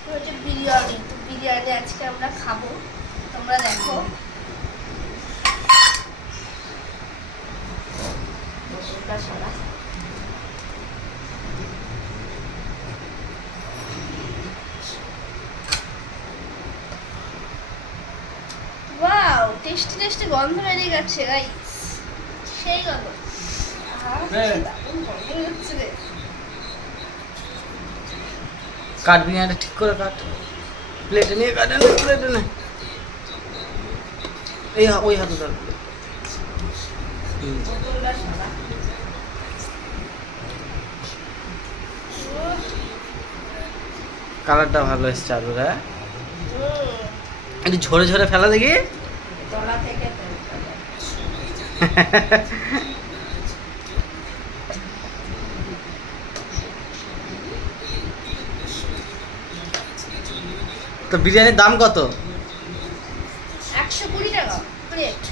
আজকে হচ্ছে বিরিয়ানি, তো বিরিয়ানি আজকে আমরা খাবো, তোমরা দেখো। ওয়াও, টেস্টি টেস্টি গন্ধ বেরিয়ে গেছে গাইস, সেই গন্ধ। দারুণ গন্ধ বেরোচ্ছে রে। কাট বিরিয়ানিটা ঠিক করে কাট, প্লেটে নিয়ে কাটে না, প্লেটে না, এই ওই হাতে ধর। বোতলটা সাদা। কালারটা ভালো এসছে আলুর। হ্যাঁ, হুম, একটু ঝরে ঝরে ফেলা দেখি। তলা থেকে তো বিরিয়ানির দাম কত? 120 টাকা প্লেট।